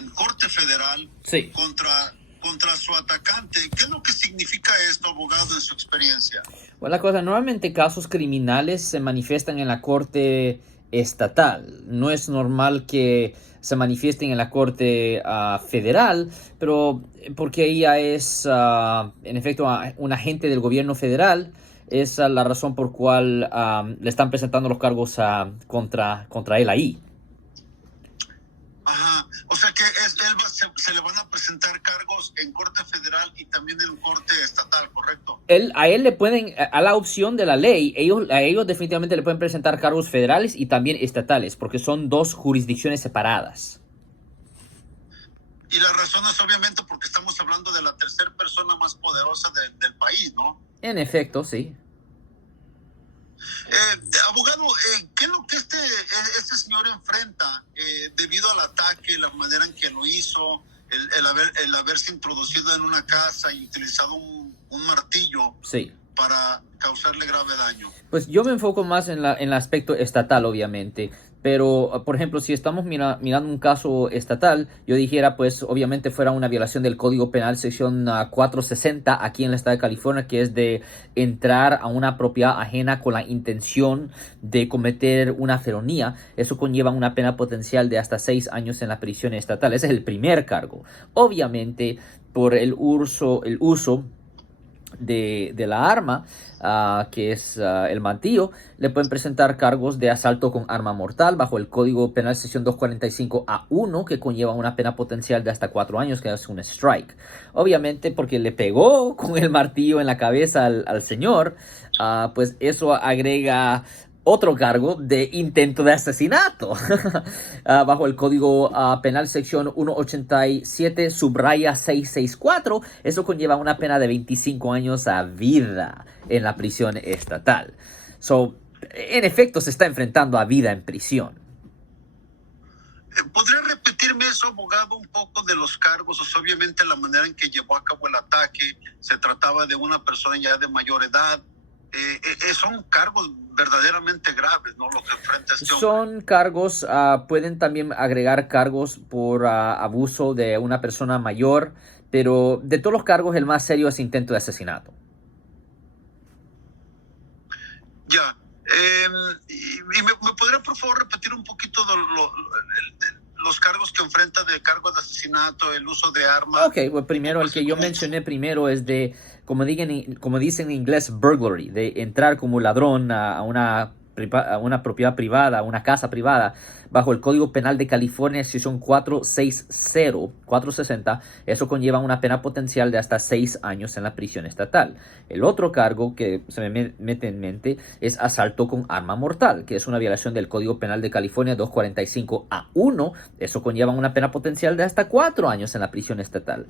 en Corte Federal Sí. contra su atacante. ¿Qué es lo que significa esto, abogado, en su experiencia? Bueno, la cosa, normalmente casos criminales se manifiestan en la corte estatal. No es normal que se manifiesten en la corte federal, pero porque ella es, en efecto, un agente del gobierno federal, es la razón por cual le están presentando los cargos contra él ahí. Ajá. O sea que se le van a presentar cargos en Corte Federal y también en Corte Estatal, ¿correcto? A él le pueden, a la opción de la ley, a ellos definitivamente le pueden presentar cargos federales y también estatales, porque son dos jurisdicciones separadas. Y la razón es obviamente porque estamos hablando de la tercera persona más poderosa del país, ¿no? En efecto, sí. Abogado, ¿qué es lo que este señor enfrenta debido al ataque, la manera en que lo hizo, el haberse introducido en una casa y utilizado un martillo Sí. para causarle grave daño? Pues yo me enfoco más en el aspecto estatal, obviamente. Pero, por ejemplo, si estamos mirando un caso estatal, yo dijera, pues, obviamente fuera una violación del Código Penal, sección 460, aquí en el estado de California, que es de entrar a una propiedad ajena con la intención de cometer una felonía. Eso conlleva una pena potencial de hasta 6 años en la prisión estatal. Ese es el primer cargo. Obviamente, por el uso de la arma, que es el martillo, le pueden presentar cargos de asalto con arma mortal bajo el Código Penal sección 245A1, que conlleva una pena potencial de hasta 4 años, que es un strike. Obviamente, porque le pegó con el martillo en la cabeza al señor, pues eso agrega otro cargo de intento de asesinato bajo el Código Penal sección 187 subraya 664. Eso conlleva una pena de 25 años a vida en la prisión estatal. En efecto, se está enfrentando a vida en prisión. ¿Podría repetirme eso, abogado, un poco de los cargos? O sea, obviamente la manera en que llevó a cabo el ataque, se trataba de una persona ya de mayor edad. Son cargos verdaderamente graves, ¿no? Los que enfrenta este hombre. Son cargos, pueden también agregar cargos por abuso de una persona mayor, pero de todos los cargos el más serio es intento de asesinato. Ya. ¿Y me podría, por favor, repetir un poquito los cargos que enfrenta, de cargos de asesinato, el uso de armas? Ok, pues primero el que yo mencioné primero es de, como dicen en inglés, burglary, de entrar como ladrón a una propiedad privada, a una casa privada, bajo el Código Penal de California, sección 460. Eso conlleva una pena potencial de hasta 6 años en la prisión estatal. El otro cargo que se me mete en mente es asalto con arma mortal, que es una violación del Código Penal de California 245A1. Eso conlleva una pena potencial de hasta 4 años en la prisión estatal.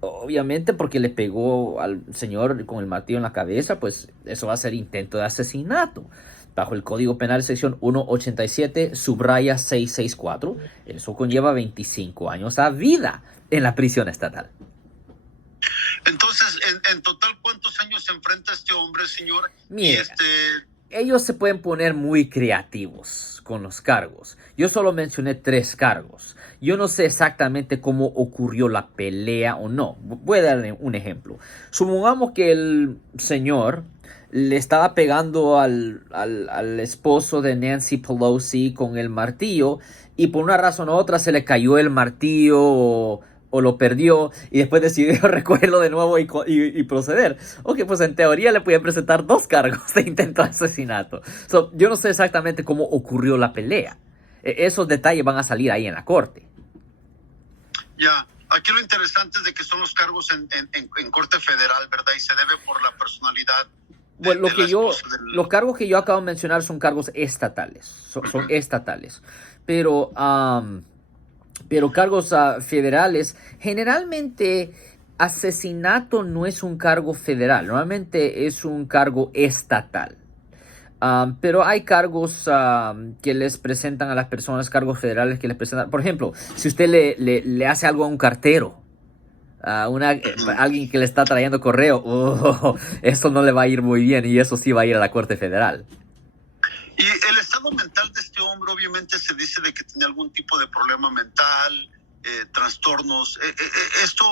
Obviamente porque le pegó al señor con el martillo en la cabeza, pues eso va a ser intento de asesinato. Bajo el Código Penal sección 187 subraya 664, eso conlleva 25 años a vida en la prisión estatal. Entonces, en total, ¿cuántos años se enfrenta este hombre, señor? Mira, ellos se pueden poner muy creativos con los cargos. Yo solo mencioné 3 cargos. Yo no sé exactamente cómo ocurrió la pelea o no. Voy a darle un ejemplo. Supongamos que el señor le estaba pegando al esposo de Nancy Pelosi con el martillo y por una razón u otra se le cayó el martillo o lo perdió y después decidió recogerlo de nuevo y proceder. Ok, pues en teoría le pueden presentar 2 cargos de intento de asesinato. Yo no sé exactamente cómo ocurrió la pelea. Esos detalles van a salir ahí en la corte. Ya, aquí lo interesante es de que son los cargos en Corte Federal, ¿verdad? Y se debe por la personalidad. Bueno, los cargos que yo acabo de mencionar son cargos estatales. Son estatales. Pero cargos federales, generalmente asesinato no es un cargo federal. Normalmente es un cargo estatal. Pero hay cargos que les presentan a las personas, cargos federales que les presentan. Por ejemplo, si usted le hace algo a un cartero, alguien que le está trayendo correo, eso no le va a ir muy bien y eso sí va a ir a la Corte Federal. Y el estado mental de este hombre, obviamente se dice de que tenía algún tipo de problema mental, trastornos. ¿Esto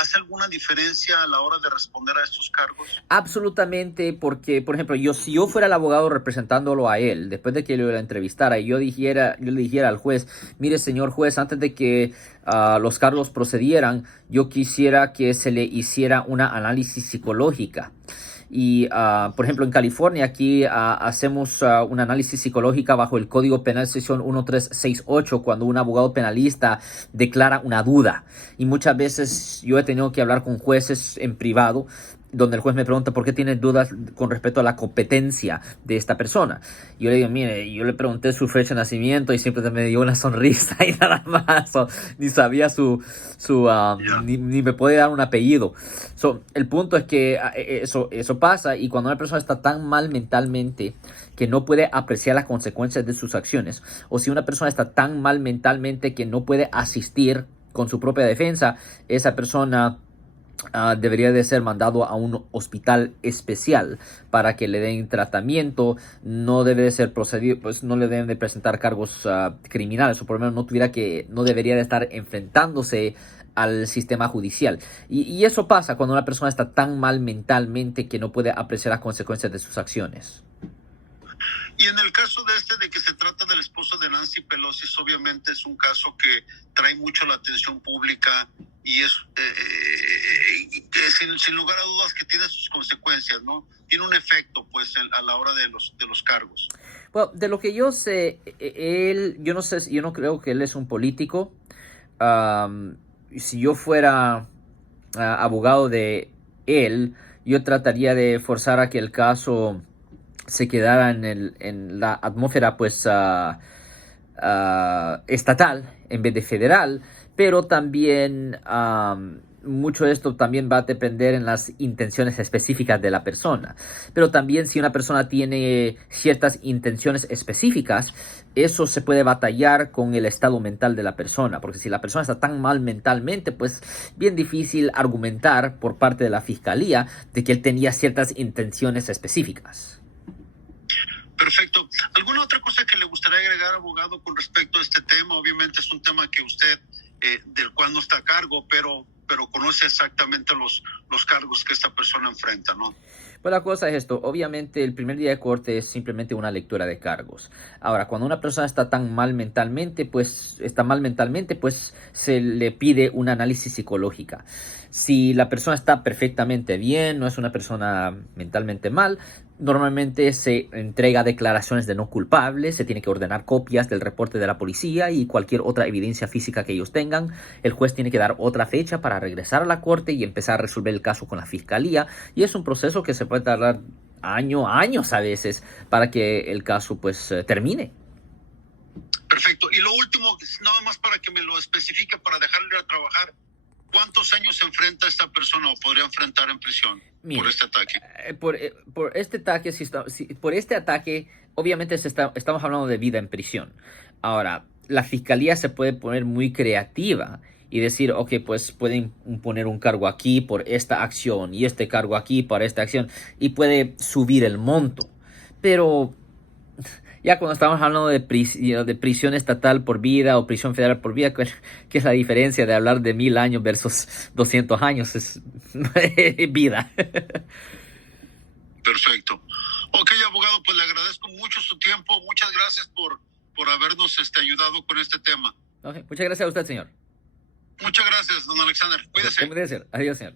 hace alguna diferencia a la hora de responder a estos cargos? Absolutamente, porque, por ejemplo, si yo fuera el abogado representándolo a él, después de que yo lo entrevistara y yo le dijera al juez, mire, señor juez, antes de que los cargos procedieran, yo quisiera que se le hiciera una análisis psicológica. Y, por ejemplo, en California aquí hacemos un análisis psicológica bajo el Código Penal sección 1368 cuando un abogado penalista declara una duda. Y muchas veces yo he tenido que hablar con jueces en privado donde el juez me pregunta por qué tiene dudas con respecto a la competencia de esta persona. Yo le digo, mire, yo le pregunté su fecha de nacimiento y siempre me dio una sonrisa y nada más. Ni sabía ni me puede dar un apellido. El punto es que eso pasa, y cuando una persona está tan mal mentalmente que no puede apreciar las consecuencias de sus acciones, o si una persona está tan mal mentalmente que no puede asistir con su propia defensa, esa persona debería de ser mandado a un hospital especial para que le den tratamiento. No debe de ser procedido, pues no le deben de presentar cargos criminales, o por lo menos no debería de estar enfrentándose al sistema judicial. Y eso pasa cuando una persona está tan mal mentalmente que no puede apreciar las consecuencias de sus acciones. Y en el caso de que se trata del esposo de Nancy Pelosi, obviamente es un caso que trae mucho la atención pública y es sin lugar a dudas que tiene sus consecuencias, ¿no? Tiene un efecto, pues, a la hora de los cargos. Bueno, de lo que yo sé, yo no creo que él es un político. Si yo fuera abogado de él, yo trataría de forzar a que el caso se quedara en la atmósfera, pues, estatal en vez de federal, pero también mucho de esto también va a depender en las intenciones específicas de la persona. Pero también si una persona tiene ciertas intenciones específicas, eso se puede batallar con el estado mental de la persona, porque si la persona está tan mal mentalmente, pues bien difícil argumentar por parte de la fiscalía de que él tenía ciertas intenciones específicas. Perfecto. ¿Alguna otra cosa que le gustaría agregar, abogado, con respecto a este tema? Obviamente es un tema que usted, del cual no está a cargo, pero conoce exactamente los cargos que esta persona enfrenta, ¿no? Pues la cosa es esto, obviamente el primer día de corte es simplemente una lectura de cargos. Ahora, cuando una persona está mal mentalmente, pues se le pide un análisis psicológica. Si la persona está perfectamente bien, no es una persona mentalmente mal, normalmente se entrega declaraciones de no culpable, se tiene que ordenar copias del reporte de la policía y cualquier otra evidencia física que ellos tengan. El juez tiene que dar otra fecha para regresar a la corte y empezar a resolver el caso con la fiscalía, y es un proceso que se puede tardar años a veces para que el caso pues termine. Perfecto. Y lo último, nada más para que me lo especifique para dejarle a trabajar, ¿cuántos años se enfrenta esta persona o podría enfrentar en prisión? Mire, por este ataque. Por este ataque, obviamente estamos hablando de vida en prisión. Ahora, la fiscalía se puede poner muy creativa y decir, ok, pues pueden poner un cargo aquí por esta acción y este cargo aquí por esta acción, y puede subir el monto. Pero ya cuando estamos hablando de prisión estatal por vida o prisión federal por vida, ¿qué es la diferencia de hablar de 1000 años versus 200 años? Es vida. Perfecto. Ok, abogado, pues le agradezco mucho su tiempo. Muchas gracias por habernos ayudado con este tema. Okay, muchas gracias a usted, señor. Muchas gracias, don Alexander. Cuídese. Adiós, señor.